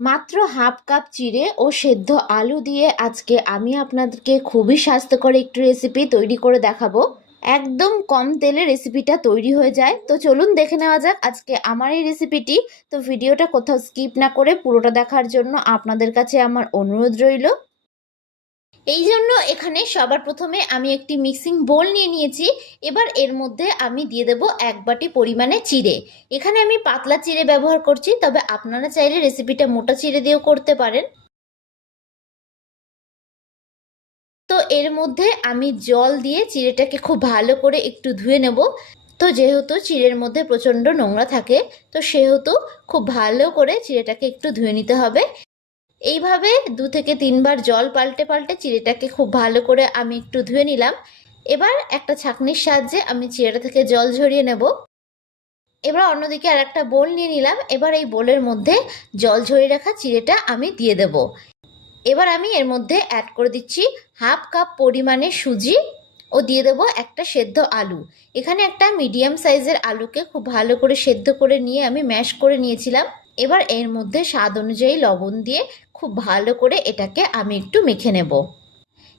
মাত্র half cup চিড়ে ও সেদ্ধ আলু দিয়ে আজকে আমি আপনাদেরকে খুবই স্বাস্থ্যকর একটি রেসিপি তৈরি করে দেখাবো। একদম কম তেলে রেসিপিটা তৈরি হয়ে যায়। তো চলুন দেখে নেওয়া যাক আজকে আমার এই রেসিপিটি তো ভিডিওটা কোথাও স্কিপ না করে পুরোটা দেখার জন্য আপনাদের কাছে আমার অনুরোধ রইল। এই জন্য এখানে সবার প্রথমে আমি একটি মিক্সিং বোল নিয়ে নিয়েছি। এবার এর মধ্যে আমি দিয়ে দেব এক বাটি পরিমাণে চিড়ে। এখানে আমি পাতলা চিড়ে ব্যবহার করছি, তবে আপনারা চাইলে রেসিপিটা মোটা চিড়ে দিয়েও করতে পারেন। তো এর মধ্যে আমি জল দিয়ে চিড়েটাকে খুব ভালো করে একটু ধুয়ে নেব। তো যেহেতু চিড়ের মধ্যে প্রচণ্ড নোংরা থাকে, তো সেহেতু খুব ভালো করে চিড়েটাকে একটু ধুয়ে নিতে হবে। এইভাবে দু থেকে তিনবার জল পাল্টে পাল্টে চিড়েটাকে খুব ভালো করে আমি একটু ধুয়ে নিলাম। এবার একটা ছাঁকনির সাহায্যে আমি চিড়েটা থেকে জল ঝরিয়ে নেব। এবার অন্যদিকে আর একটা বোল নিয়ে নিলাম। এবার এই বোলের মধ্যে জল ঝরিয়ে রাখা চিড়েটা আমি দিয়ে দেব। এবার আমি এর মধ্যে অ্যাড করে দিচ্ছি হাফ কাপ পরিমাণে সুজি ও দিয়ে দেবো একটা সেদ্ধ আলু। এখানে একটা মিডিয়াম সাইজের আলুকে খুব ভালো করে সেদ্ধ করে নিয়ে আমি ম্যাশ করে নিয়েছিলাম। এবার এর মধ্যে স্বাদ অনুযায়ী লবণ দিয়ে খুব ভালো করে এটাকে আমি একটু মেখে নেব।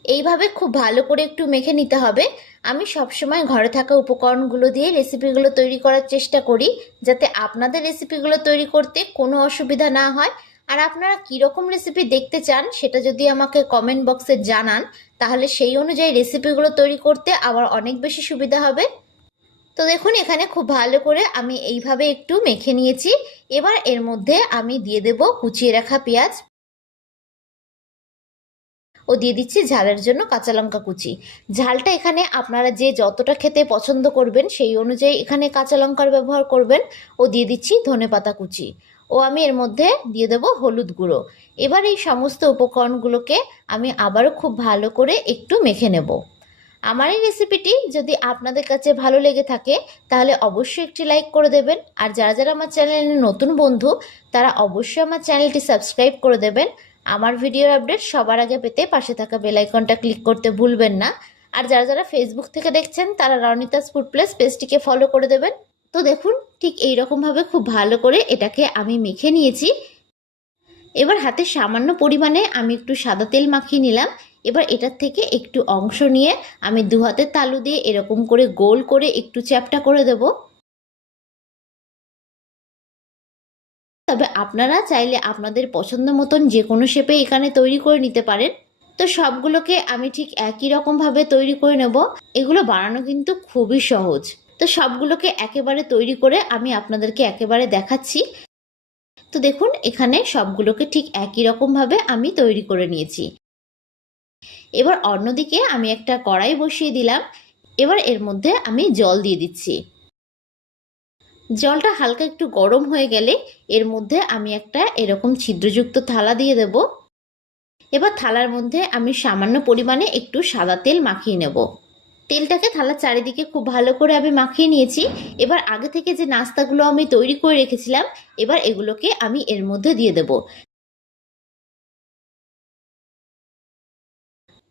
এইভাবে খুব ভালো করে একটু মেখে নিতে হবে। আমি সবসময় ঘরে থাকা উপকরণগুলো দিয়ে রেসিপিগুলো তৈরি করার চেষ্টা করি, যাতে আপনাদের রেসিপিগুলো তৈরি করতে কোনো অসুবিধা না হয়। আর আপনারা কীরকম রেসিপি দেখতে চান, সেটা যদি আমাকে কমেন্ট বক্সে জানান, তাহলে সেই অনুযায়ী রেসিপিগুলো তৈরি করতে আবার অনেক বেশি সুবিধা হবে। তো দেখুন, এখানে খুব ভালো করে আমি এইভাবে একটু মেখে নিয়েছি। এবার এর মধ্যে আমি দিয়ে দেব কুচিয়ে রাখা পেঁয়াজ। ও দিয়ে দিচ্ছি ঝালের জন্য কাঁচা লঙ্কা কুচি। ঝালটা এখানে আপনারা যে যতটা খেতে পছন্দ করবেন, সেই অনুযায়ী এখানে কাঁচা লঙ্কার ব্যবহার করবেন। ও দিয়ে দিচ্ছি ধনে পাতা কুচি। ও আমি এর মধ্যে দিয়ে দেব হলুদ গুঁড়ো। এবার এই সমস্ত উপকরণগুলোকে আমি আবারও খুব ভালো করে একটু মেখে নেব। আমার এই রেসিপিটি যদি আপনাদের কাছে ভালো লেগে থাকে, তাহলে অবশ্যই একটি লাইক করে দেবেন। আর যারা যারা আমার চ্যানেলে নতুন বন্ধু, তারা অবশ্যই আমার চ্যানেলটি সাবস্ক্রাইব করে দেবেন। আমার ভিডিওর আপডেট সবার আগে পেতে পাশে থাকা বেলাইকনটা ক্লিক করতে ভুলবেন না। আর যারা যারা ফেসবুক থেকে দেখছেন, তারা রনিতাস ফুড প্লেস পেজটিকে ফলো করে দেবেন। তো দেখুন, ঠিক এই রকমভাবে খুব ভালো করে এটাকে আমি মেখে নিয়েছি। এবার হাতে সামান্য পরিমাণে আমি একটু সাদা তেল মাখিয়ে নিলাম। এবার এটার থেকে একটু অংশ নিয়ে আমি দু হাতের তালু দিয়ে এরকম করে গোল করে একটু চ্যাপটা করে দেব। তবে আপনারা চাইলে আপনাদের পছন্দ মতন যে কোনো শেপে এখানে তৈরি করে নিতে পারেন। তো সবগুলোকে আমি ঠিক একই রকমভাবে তৈরি করে নেব। এগুলো বানানো কিন্তু খুবই সহজ। তো সবগুলোকে একেবারে তৈরি করে আমি আপনাদেরকে একেবারে দেখাচ্ছি। তো দেখুন, এখানে সবগুলোকে ঠিক একই রকমভাবে আমি তৈরি করে নিয়েছি। এবার অন্যদিকে আমি একটা কড়াই বসিয়ে দিলাম। এবার এর মধ্যে আমি জল দিয়ে দিচ্ছি। জলটা হালকা একটু গরম হয়ে গেলে এর মধ্যে আমি একটা এরকম ছিদ্রযুক্ত থালা দিয়ে দেব। এবার থালার মধ্যে আমি সামান্য পরিমাণে একটু সাদা তেল মাখিয়ে নেব। তেলটাকে থালার চারিদিকে খুব ভালো করে আমি মাখিয়ে নিয়েছি। এবার আগে থেকে যে নাস্তাগুলো আমি তৈরি করে রেখেছিলাম, এবার এগুলোকে আমি এর মধ্যে দিয়ে দেব।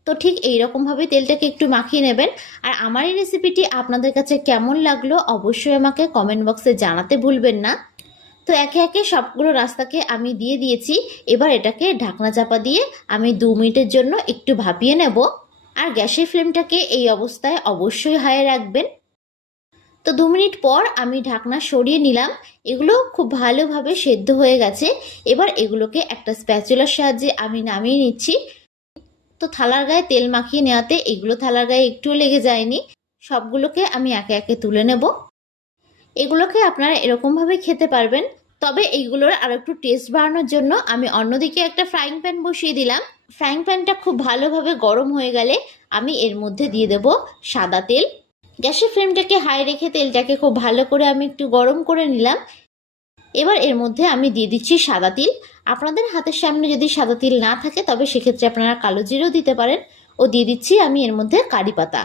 তো ঠিক এই রকমভাবে তেলটাকে একটু মাখিয়ে নেবেন। আর আমার এই রেসিপিটি আপনাদের কাছে কেমন লাগল অবশ্যই আমাকে কমেন্ট বক্সে জানাতে ভুলবেন না। তো একে একে সবগুলো রাস্তাকে আমি দিয়ে দিয়েছি। এবার এটাকে ঢাকনা চাপা দিয়ে আমি দু মিনিটের জন্য একটু ভাপিয়ে নেব। আর গ্যাসের ফ্লেমটাকে এই অবস্থায় অবশ্যই হাই রাখবেন। তো দু মিনিট পর আমি ঢাকনা সরিয়ে নিলাম। এগুলো খুব ভালোভাবে সেদ্ধ হয়ে গেছে। এবার এগুলোকে একটা স্প্যাচুলার সাহায্যে আমি নামিয়ে নিচ্ছি। তো থালার গায়ে তেল মাখিয়ে নেওয়াতে এগুলো থালার গায়ে একটুও লেগে যায়নি। সবগুলোকে আমি একে একে তুলে নেব। এগুলোকে আপনারা এরকমভাবে খেতে পারবেন। তবে এইগুলোর আর একটু টেস্ট বাড়ানোর জন্য আমি অন্যদিকে একটা ফ্রাইং প্যান বসিয়ে দিলাম। ফ্রাইং প্যানটা খুব ভালোভাবে গরম হয়ে গেলে আমি এর মধ্যে দিয়ে দেব সাদা তেল। গ্যাসের ফ্লেমটাকে হাই রেখে তেলটাকে খুব ভালো করে আমি একটু গরম করে নিলাম। এবার এর মধ্যে আমি দিয়ে দিচ্ছি সাদা তিল। আপনাদের হাতের সামনে যদি সাদা তিল না থাকে, তবে সেক্ষেত্রে আপনারা কালো জিরেও দিতে পারেন। ও দিয়ে দিচ্ছি আমি এর মধ্যে কারি পাতা।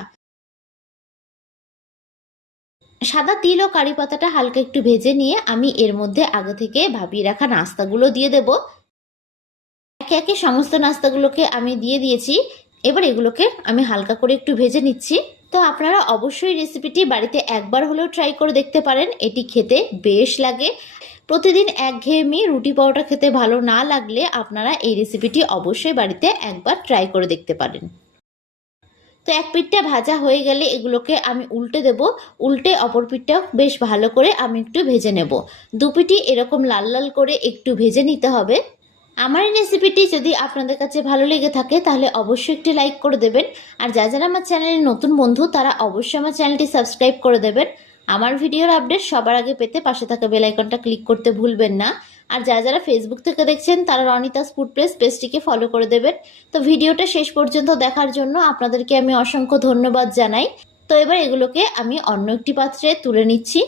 সাদা তিল ও কারি পাতাটা হালকা একটু ভেজে নিয়ে আমি এর মধ্যে আগে থেকে ভাপিয়ে রাখা নাস্তাগুলো দিয়ে দেব। একে একে সমস্ত নাস্তাগুলোকে আমি দিয়ে দিয়েছি। এবার এগুলোকে আমি হালকা করে একটু ভেজে নিচ্ছি। তো আপনারা অবশ্যই রেসিপিটি বাড়িতে একবার হলেও ট্রাই করে দেখতে পারেন। এটি খেতে বেশ লাগে। প্রতিদিন একঘেয়েমি রুটি পরোটা খেতে ভালো না লাগলে আপনারা এই রেসিপিটি অবশ্যই বাড়িতে একবার ট্রাই করে দেখতে পারেন। তো এক পিঠটা ভাজা হয়ে গেলে এগুলোকে আমি উল্টে দেব। উল্টে অপর পিঠটাও বেশ ভালো করে আমি একটু ভেজে নেব। দু পিঠই এরকম লাল লাল করে একটু ভেজে নিতে হবে। আমার এই রেসিপিটি যদি আপনাদের কাছে ভালো লেগে থাকে তাহলে অবশ্যই একটি লাইক করে দেবেন। আর যা যারা আমার চ্যানেলের নতুন বন্ধু তারা অবশ্যই আমার চ্যানেলটি সাবস্ক্রাইব করে দেবেন। আমার ভিডিওর আপডেট সবার আগে পেতে পাশে থাকা বেল আইকনটা ক্লিক করতে ভুলবেন না। আর যারা যারা ফেসবুক থেকে দেখছেন, তারা রনিতাস ফুড প্রেস পেজটিকে ফলো করে দেবেন। তো ভিডিওটা শেষ পর্যন্ত দেখার জন্য আপনাদেরকে আমি অসংখ্য ধন্যবাদ জানাই। তো এবার এগুলোকে আমি অন্য একটি পাত্রে তুলে নিচ্ছি।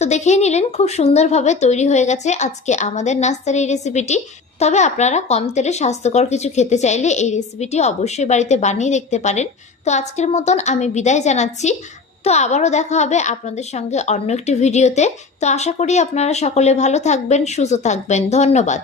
তো দেখেই নিলেন, খুব সুন্দরভাবে তৈরি হয়ে গেছে আজকে আমাদের নাস্তার এই রেসিপিটি তবে আপনারা কম তেলে স্বাস্থ্যকর কিছু খেতে চাইলে এই রেসিপিটি অবশ্যই বাড়িতে বানিয়ে দেখতে পারেন। তো আজকের মতন আমি বিদায় জানাচ্ছি। তো আবারও দেখা হবে আপনাদের সঙ্গে অন্য একটি ভিডিওতে। তো আশা করি আপনারা সকলে ভালো থাকবেন, সুস্থ থাকবেন। ধন্যবাদ।